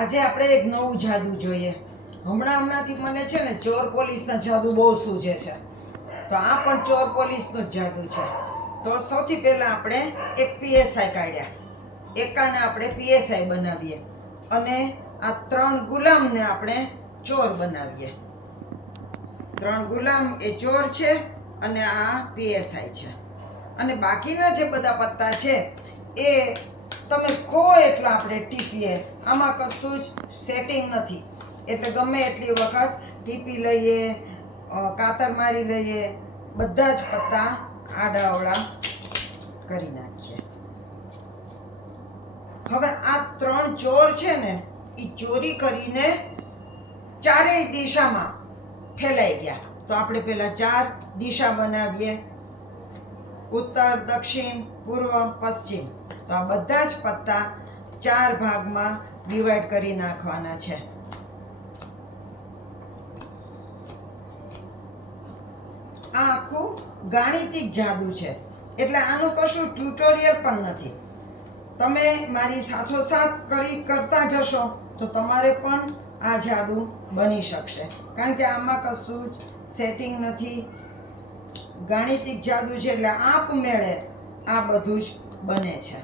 આજે આપણે એક નવું જાદુ જોઈએ. હમણાં હમણાંથી મને છે ને ચોર પોલીસના જાદુ બહુ સૂજે છે. તો આ પણ ચોર પોલીસનો જ જાદુ છે. તો સૌથી પહેલાં આપણે એક પીએસઆઈ કાઢ્યા. એકાને આપણે પીએસઆઈ બનાવીએ. અને આ ત્રણ ગુલામને આપણે ચોર બનાવીએ. ત્રણ ગુલામ એ ચોર છે અને આ પીએસઆઈ છે. અને બાકીના જે બધા પત્તા છે એ તમે કહો એટલા આપણે ટીપીએ. આમાં કશું જ સેટિંગ નથી. એટલે ગમે એટલી વખત ટીપી લઈએ કાતર મારી લઈએ, બધા જ પત્તા આડાવડા કરી નાખીએ. હવે આ ત્રણ ચોર છે ને એ ચોરી કરીને ચારેય દિશામાં ફેલાઈ ગયા. તો આપણે પહેલાં ચાર દિશા બનાવીએ. ઉત્તર, દક્ષિણ, પૂર્વ, પશ્ચિમ. તો આ બધા જ પત્તા ચાર ભાગમાં ડિવાઈડ કરી નાખવાના છે. આ આખું ગાણિતિક જાદુ છે. એટલે આનું કશું ટ્યુટોરિયલ પણ નથી. તમે મારી સાથોસાથ કરી કરતા જશો તો તમારે પણ આ જાદુ બની શકશે. કારણ કે આમાં કશું જ સેટિંગ નથી. ગાણિતિક જાદુ છે એટલે આપમેળે આ બધું જ બને છે.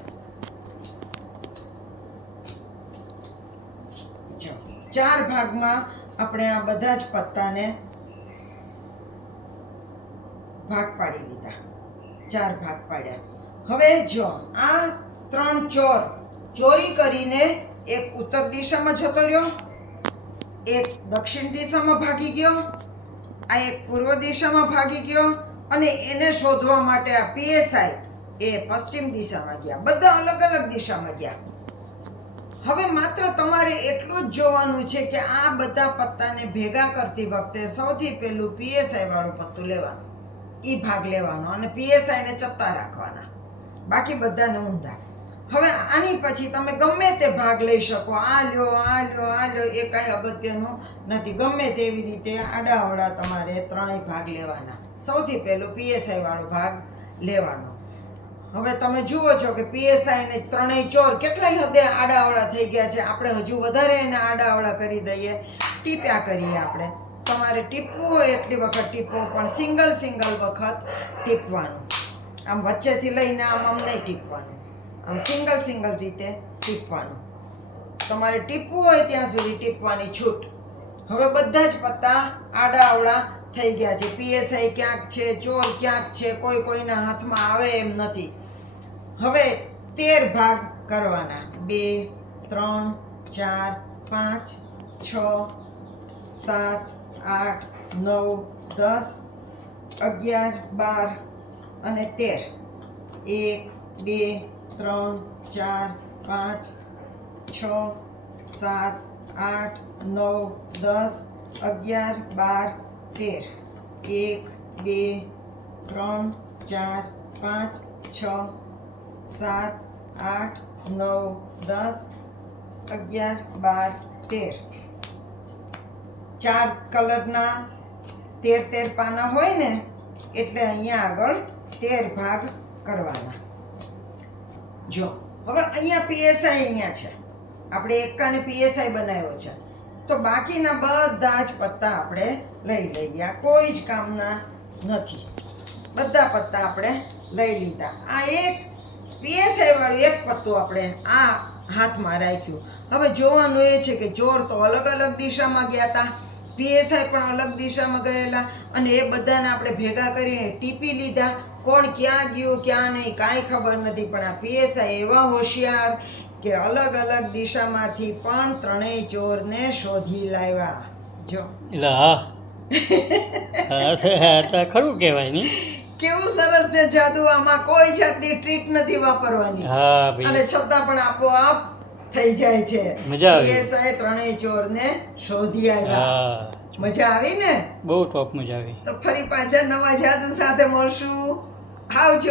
જો, ચાર ભાગમાં આપણે આ બધા જ પત્તાને ભાગ પાડી લીધા. ચાર ભાગ પાડ્યા. હવે જો, આ ત્રણ ચોર ચોરી કરીને એક ઉત્તર દિશામાં જતો રહ્યો, એક દક્ષિણ દિશામાં ભાગી ગયો, આ એક પૂર્વ દિશામાં ભાગી ગયો અને એને શોધવા માટે આ પીએસઆઈ એ પશ્ચિમ દિશામાં ગયા. બધા અલગ અલગ દિશામાં ગયા. હવે માત્ર તમારે એટલું જ જોવાનું છે કે આ બધા પત્તાને ભેગા કરતી વખતે સૌથી પહેલું પીએસઆઈ વાળું પત્તું લેવાનું. એ ભાગ લેવાનો અને પીએસઆઈને ચત્તા રાખવાના. બાકી બધાને ઊંધા. હવે આની પછી તમે ગમે તે ભાગ લઈ શકો. આ લ્યો આ લ્યો આ લ્યો એ કાંઈ અગત્યનું નથી. ગમે તેવી રીતે આડાઅવળા તમારે ત્રણેય ભાગ લેવાના. સૌથી પહેલું પીએસઆઈ વાળો ભાગ લેવાનો. હવે તમે જુઓ છો કે પીએસઆઈ ને ત્રણેય ચોર કેટલાય હદે આડાવડા થઈ ગયા છે. આપણે હજુ વધારે એને આડાવડા કરી દઈએ. ટીપ્યા કરીએ આપણે. તમારે ટીપવું હોય એટલી વખત ટીપવો પણ સિંગલ સિંગલ વખત ટીપવાનું. આમ વચ્ચેથી લઈને આમ આમ નહીં ટીપવાનું. આમ સિંગલ સિંગલ રીતે ટીપવાનું. તમારે ટીપવું હોય ત્યાં સુધી ટીપવાની છૂટ. હવે બધા જ પત્તા આડા અવળા થઈ ગયા છે. પીએસઆઈ ક્યાંક છે, ચોર ક્યાંક છે, કોઈ કોઈના હાથમાં આવે એમ નથી. હવે તેર ભાગ કરવાના. બે, ત્રણ, ચાર, પાંચ, છ, સાત, આઠ, નવ, દસ, અગિયાર, બાર અને તેર. એક, બે ત્રણ ચાર પાંચ છ સાત આઠ નવ દસ અગિયાર બાર તેર એક બે ત્રણ ચાર પાંચ છ સાત આઠ નવ દસ અગિયાર બાર તેર ચાર કલરના તેર તેર પાના હોય ને એટલે અહીંયા આગળ તેર ભાગ કરવાના જો, હવે અહીંયા પીએસઆઈ અહીંયા છે. આપણે એકાને પીએસઆઈ બનાવ્યો છે. તો બાકીના બધા જ પત્તા આપણે લઈ લઈએ. કોઈ જ કામના નથી. બધા પત્તા આપણે લઈ લીધા. આ એક પીએસઆઈ વાળું એક પત્તું આપણે આ હાથમાં રાખ્યું. હવે જોવાનું એ છે કે ચોર તો અલગ અલગ દિશામાં ગયા હતા પીએસઆઈ પણ અલગ દિશામાં ગયેલા અને એ બધાને આપણે ભેગા કરીને ટીપી લીધા. કોણ ક્યાં ગયું ક્યાં નહીં કાંઈ ખબર નથી પણ આ પીએસઆઈ એવા હોશિયાર કે અલગ અલગ દિશામાંથી પણ ત્રણેય ચોરને શોધી લાવ્યા. જો. ખરું કહેવાય નહીં કેવું સરસ છે જાદુ આમાં કોઈ જાતની ટ્રીક નથી વાપરવાની. અને છતાં પણ આપોઆપ થઈ જાય છે. પીએસઆઈ ત્રણેય ચોરને શોધી આવ્યા. મજા આવી ને? બહુ ટોપ મજા આવી. તો ફરી પાછા નવા જાદુ સાથે મળશું. 好球